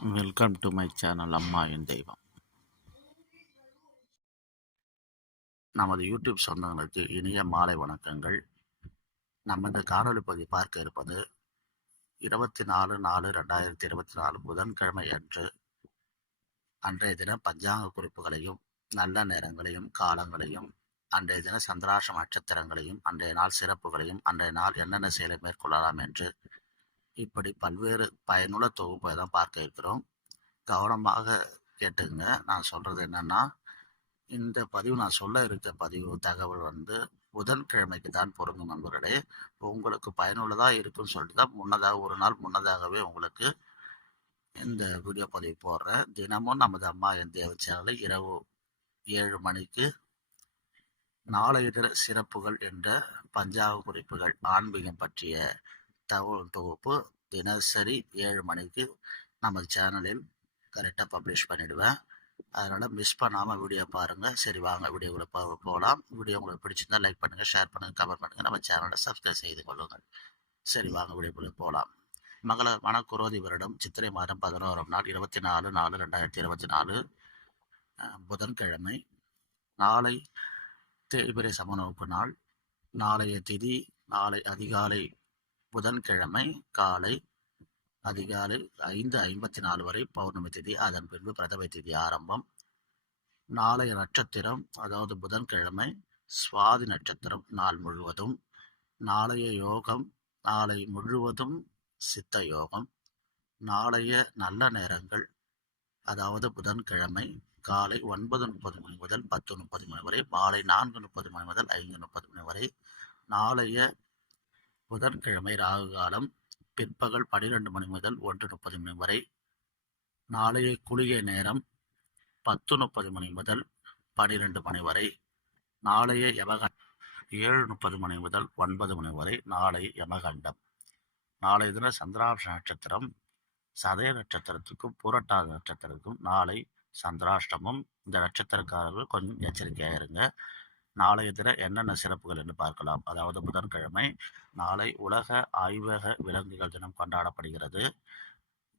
Welcome to my channel அம்மா என் தெய்வம் நமது யூடியூப் சொந்தங்களுக்கு இனிய மாலை வணக்கங்கள். நம்ம இந்த காணொலி பகுதி பார்க்க இருப்பது இருபத்தி நாலு நாலு ரெண்டாயிரத்தி இருபத்தி நாலு புதன்கிழமை அன்று அன்றைய தினம் பஞ்சாங்க குறிப்புகளையும் நல்ல நேரங்களையும் காலங்களையும் அன்றைய தின சந்திராசம் நட்சத்திரங்களையும் அன்றைய நாள் சிறப்புகளையும் அன்றைய நாள் என்னென்ன செயலை மேற்கொள்ளலாம் என்று இப்படி பல்வேறு பயனுள்ள தொகுப்பை தான் பார்க்க இருக்கிறோம். கவனமாக கேட்டுங்க. நான் சொல்கிறது என்னென்னா இந்த பதிவு நான் சொல்ல இருக்க பதிவு தகவல் வந்து புதன்கிழமைக்கு தான் பொருந்தும் நண்பர்களே. உங்களுக்கு பயனுள்ளதாக இருக்குன்னு சொல்லிட்டு தான் முன்னதாக ஒரு நாள் முன்னதாகவே உங்களுக்கு இந்த வீடியோ பதிவு போடுறேன். தினமும் நமது அம்மா என் தேவ சேனலில் இரவு ஏழு மணிக்கு நாளைய தின சிறப்புகள் என்ற பஞ்சாப குறிப்புகள் ஆன்மீகம் பற்றிய தகவல் தொகுப்பு தினசரி ஏழு மணிக்கு நம்ம சேனலில் கரெக்டாக பப்ளிஷ் பண்ணிவிடுவேன் அதனால் மிஸ் பண்ணாமல் வீடியோ பாருங்கள் சரி வாங்க வீடியோக்குள்ளே போ போகலாம் வீடியோ உங்களுக்கு பிடிச்சிருந்தா லைக் பண்ணுங்கள் ஷேர் பண்ணுங்கள் கமெண்ட் பண்ணுங்கள் நம்ம சேனலை சப்ஸ்கிரைப் செய்து கொள்ளுங்கள். சரி வாங்க வீடியோக்குள்ளே போகலாம் மகள மனக்குரோதி வருடம் சித்திரை மாதம் பதினோராம் நாள் இருபத்தி நாலு நாலு ரெண்டாயிரத்தி இருபத்தி நாலு புதன்கிழமை. நாளை தேய்பிரை சமநோக்கு நாள். நாளைய திதி நாளை அதிகாலை புதன்கிழமை காலை அதிகாலை ஐந்து ஐம்பத்தி நாலு வரை பௌர்ணமி திதி அதன் பின்பு பிரதம திதி ஆரம்பம். நாளைய நட்சத்திரம் அதாவது புதன்கிழமை சுவாதி நட்சத்திரம் நாள் முழுவதும். நாளைய யோகம் நாளை முழுவதும் சித்த யோகம். நாளைய நல்ல நேரங்கள் அதாவது புதன்கிழமை காலை ஒன்பது முப்பது மணி முதல் பத்து முப்பது மணி வரை மாலை நான்கு முப்பது மணி முதல் ஐந்து முப்பது மணி வரை. நாளைய புதன்கிழமை ராகு காலம் பிற்பகல் பனிரெண்டு மணி முதல் ஒன்று முப்பது மணி வரை. நாளைய குளிகை நேரம் பத்து முப்பது மணி முதல் பனிரெண்டு மணி வரை. நாளைய யமகண்டம் ஏழு முப்பது மணி முதல் ஒன்பது மணி வரை நாளை யமகண்டம். நாளைய தின சந்திராஷ நட்சத்திரம் சதய நட்சத்திரத்துக்கும் பூரட்டாத நட்சத்திரத்துக்கும் நாளை சந்திராஷ்டமம். இந்த நட்சத்திரக்காரர்கள் கொஞ்சம் எச்சரிக்கையாக இருங்க. நாளைய தினம் என்னென்ன சிறப்புகள் என்று பார்க்கலாம். அதாவது புதன்கிழமை நாளை உலக ஆய்வக விலங்குகள் தினம் கொண்டாடப்படுகிறது.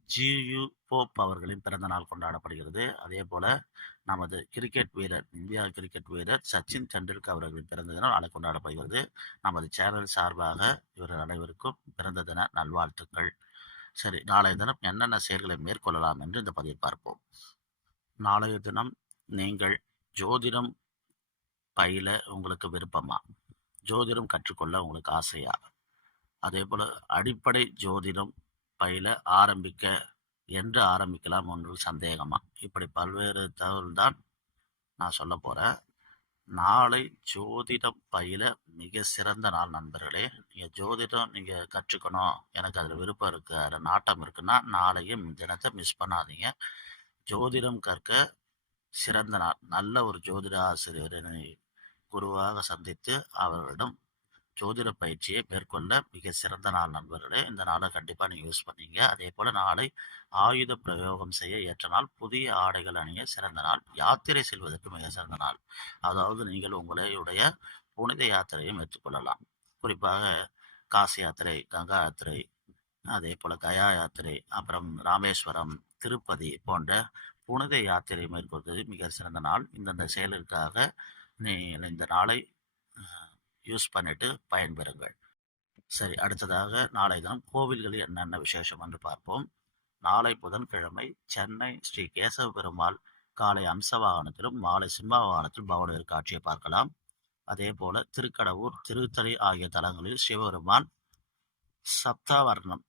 ஜியு போப் அவர்களின் பிறந்த நாள் கொண்டாடப்படுகிறது. அதே போல் நமது கிரிக்கெட் வீரர் இந்தியா கிரிக்கெட் வீரர் சச்சின் டெண்டுல்கர் அவர்களின் பிறந்த தினம் நாளை கொண்டாடப்படுகிறது. நமது சேனல் சார்பாக இவர்கள் அனைவருக்கும் பிறந்த தின நல்வாழ்த்துக்கள். சரி நாளைய தினம் என்னென்ன செயல்களை மேற்கொள்ளலாம் என்று இந்த பதிவை பார்ப்போம். நாளைய தினம் நீங்கள் ஜோதிடம் பயில உங்களுக்கு விருப்பமா? ஜோதிடம் கற்றுக்கொள்ள உங்களுக்கு ஆசையா? அதே போல் அடிப்படை ஜோதிடம் பயில ஆரம்பிக்க என்று ஆரம்பிக்கலாம் ஒன்று சந்தேகமா? இப்படி பல்வேறு தகவல் தான் நான் சொல்ல போகிறேன் நாளை ஜோதிடம் பயில மிக சிறந்த நாள் நண்பர்களே. நீங்கள் ஜோதிடம் நீங்கள் கற்றுக்கணும். எனக்கு அதில் விருப்பம் இருக்குது அதில் நாட்டம் இருக்குன்னா நாளையும் தினத்தை மிஸ் பண்ணாதீங்க. ஜோதிடம் கற்க சிறந்த நாள். நல்ல ஒரு ஜோதிட ஆசிரியரை குருவாக சந்தித்து அவர்களிடம் ஜோதிட பயிற்சியை மேற்கொள்ள மிக சிறந்த நாள் நண்பர்களே இந்த நாளை கண்டிப்பாக நீங்கள் யூஸ் பண்ணீங்க. அதே போல் நாளை ஆயுத பிரயோகம் செய்ய ஏற்ற நாள் புதிய ஆடைகள் அணிய சிறந்த நாள் யாத்திரை செல்வதற்கு மிக சிறந்த நாள். அதாவது நீங்கள் உங்களுடைய புனித யாத்திரையை மேற்கொள்ளலாம் குறிப்பாக காசி யாத்திரை கங்கா யாத்திரை அதே போல் கயா யாத்திரை அப்புறம் ராமேஸ்வரம் திருப்பதி போன்ற புனித யாத்திரை மேற்கொள்வது மிக சிறந்த நாள். இந்தந்த செயலுக்காக இந்த நாளை யூஸ் பண்ணிட்டு பயன்பெறுங்கள். சரி அடுத்ததாக நாளை தினம் கோவில்களில் என்னென்ன விசேஷம் என்று பார்ப்போம். நாளை புதன்கிழமை சென்னை ஸ்ரீ கேசவ பெருமாள் காலை அம்சவாகனத்திலும் மாலை சிம்மவாகனத்திலும் பவனர் காட்சியை பார்க்கலாம். அதே போல திருக்கடவுர் திருத்தலை ஆகிய தலங்களில் சிவபெருமான் சப்தாவர்ணம்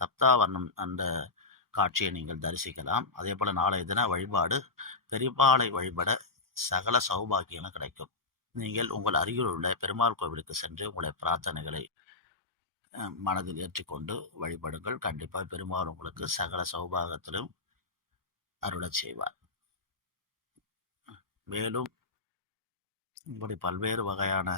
சப்தாவர்ணம் அந்த காட்சியை நீங்கள் தரிசிக்கலாம். அதே போல் நாளைய தின வழிபாடு பெருமாளை வழிபட சகல சௌபாகியங்களும் கிடைக்கும். நீங்கள் உங்கள் அருகில் உள்ள பெருமாள் கோவிலுக்கு சென்று உங்களுடைய பிரார்த்தனைகளை மனதில் ஏற்றிக்கொண்டு வழிபடுங்கள். கண்டிப்பாக பெருமாள் உங்களுக்கு சகல சௌபாகத்திலும் அருளச் செய்வார். மேலும் இப்படி பல்வேறு வகையான